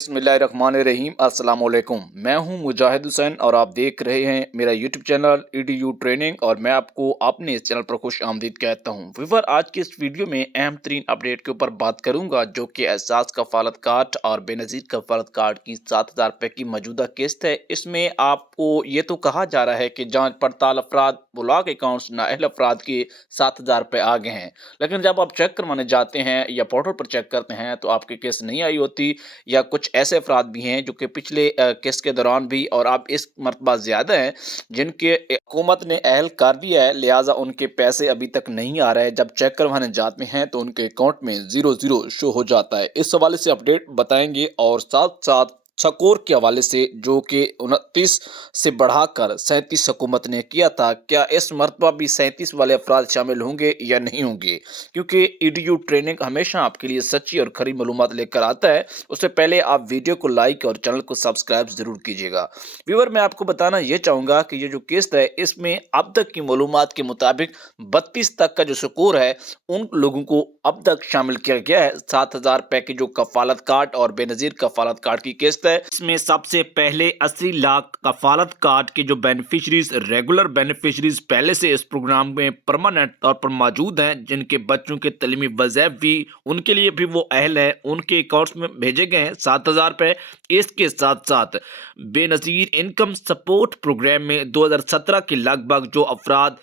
बिस्मिल्लाहिर्रहमानिर्रहीम अस्सलाम वालेकुम। मैं हूं मुजाहिद हुसैन और आप देख रहे हैं मेरा यूट्यूब चैनल EDU ट्रेनिंग और मैं आपको अपने इस चैनल पर खुश आमदीद कहता हूं। व्यूअर, आज की इस वीडियो में अहम तरीन अपडेट के ऊपर बात करूंगा जो कि एहसास कफालत कार्ड और बेनज़ीर कफालत कार्ड की 7,000 रुपये की मौजूदा किस्त है। इसमें आपको ये तो कहा जा रहा है कि जाँच पड़ताल अफराद ब्लॉक अकाउंट्स नाअहल अफराद के 7,000 रुपये आ गए हैं, लेकिन जब आप चेक करवाने जाते हैं या पोर्टल पर चेक करते हैं तो आपकी किस्त नहीं आई होती, या कुछ ऐसे अफराद भी हैं जो कि पिछले किस्त के दौरान भी और अब इस मरतबा ज़्यादा हैं जिनके हुकूमत ने अहल कर दिया है, लिहाजा उनके पैसे अभी तक नहीं आ रहे हैं। जब चेक करवाने जाते हैं तो उनके अकाउंट में 0 शो हो जाता है। इस हवाले से अपडेट बताएंगे और साथ साथ स्कोर के हवाले से जो कि 29 से बढ़ाकर 37 हुकूमत ने किया था, क्या इस मरतबा भी 37 वाले अफराद शामिल होंगे या नहीं होंगे, क्योंकि EDU ट्रेनिंग हमेशा आपके लिए सच्ची और खरी मालूमात लेकर आता है। उससे पहले आप वीडियो को लाइक और चैनल को सब्सक्राइब जरूर कीजिएगा। व्यूअर, मैं आपको बताना ये चाहूँगा कि ये जो किस्त है इसमें अब तक की मालूमात के मुताबिक 32 तक का जो स्कोर है उन लोगों को अब तक शामिल किया गया है। 7,000 रुपये की जो कफालत कार्ड और बेनज़ीर कफालत कार्ड की किस्त है, इसमें सबसे पहले 80 लाख कफालत कार्ड के जो बेनिफिशरीज रेगुलर बेनिफिशरीज पहले से इस प्रोग्राम में परमानेंट तौर पर मौजूद हैं, जिनके बच्चों के तलीमी वज़ैफ भी उनके लिए भी वो अहल है, उनके अकाउंट्स में भेजे गए हैं 7,000 रुपये। इसके साथ साथ बेनज़ीर इनकम सपोर्ट प्रोग्राम में 2017 के लगभग जो अफराद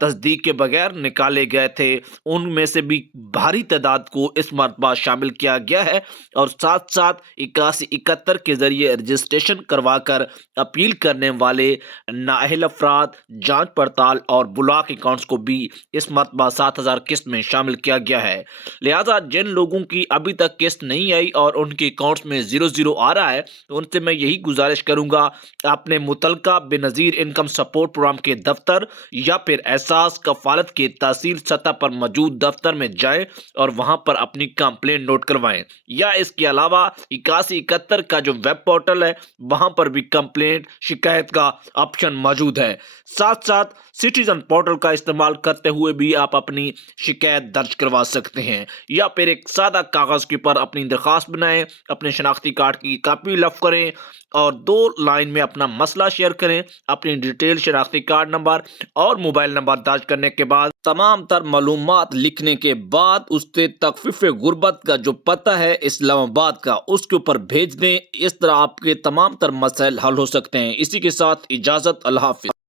तस्दीक के बगैर निकाले गए थे उनमें से भी भारी तादाद को इस मरतबा शामिल किया गया है, और साथ साथ 8171 के जरिए रजिस्ट्रेशन करवाकर अपील करने वाले नाअहल अफराद, जांच पड़ताल और ब्लॉक अकाउंट्स को भी इस मरतबा 7,000 किस्त में शामिल किया गया है। लिहाजा जिन लोगों की अभी तक किस्त नहीं आई और उनके अकाउंट्स में 0 आ रहा है तो उनसे मैं यही गुजारिश करूंगा, अपने मुतलका बेनज़ीर इनकम सपोर्ट प्रोग्राम के दफ्तर या फिर एहसास कफालत के तहसील सतह पर मौजूद दफ्तर में जाएं और वहां पर अपनी कंप्लेंट नोट करवाएं, या इसके अलावा 8171 का जो वेब पोर्टल है वहां पर भी कंप्लेंट शिकायत का ऑप्शन मौजूद है। साथ साथ सिटीजन पोर्टल का इस्तेमाल करते हुए भी आप अपनी शिकायत दर्ज करवा सकते हैं, या फिर एक सादा कागज के ऊपर अपनी दरख्वास्त बनाएं, अपने शनाख्ती कार्ड की कॉपी लफ करें और 2 लाइन में अपना मसला शेयर करें। अपनी डिटेल, शनाख्ती कार्ड नंबर और मोबाइल नंबर दर्ज करने के बाद तमाम तर मालूमात लिखने के बाद उससे तखफीफ गुर्बत का जो पता है इस्लामाबाद का उसके ऊपर भेज दें। इस तरह आपके तमाम तर मसाइल हल हो सकते हैं। इसी के साथ इजाज़त, अल्लाह हाफ़िज़।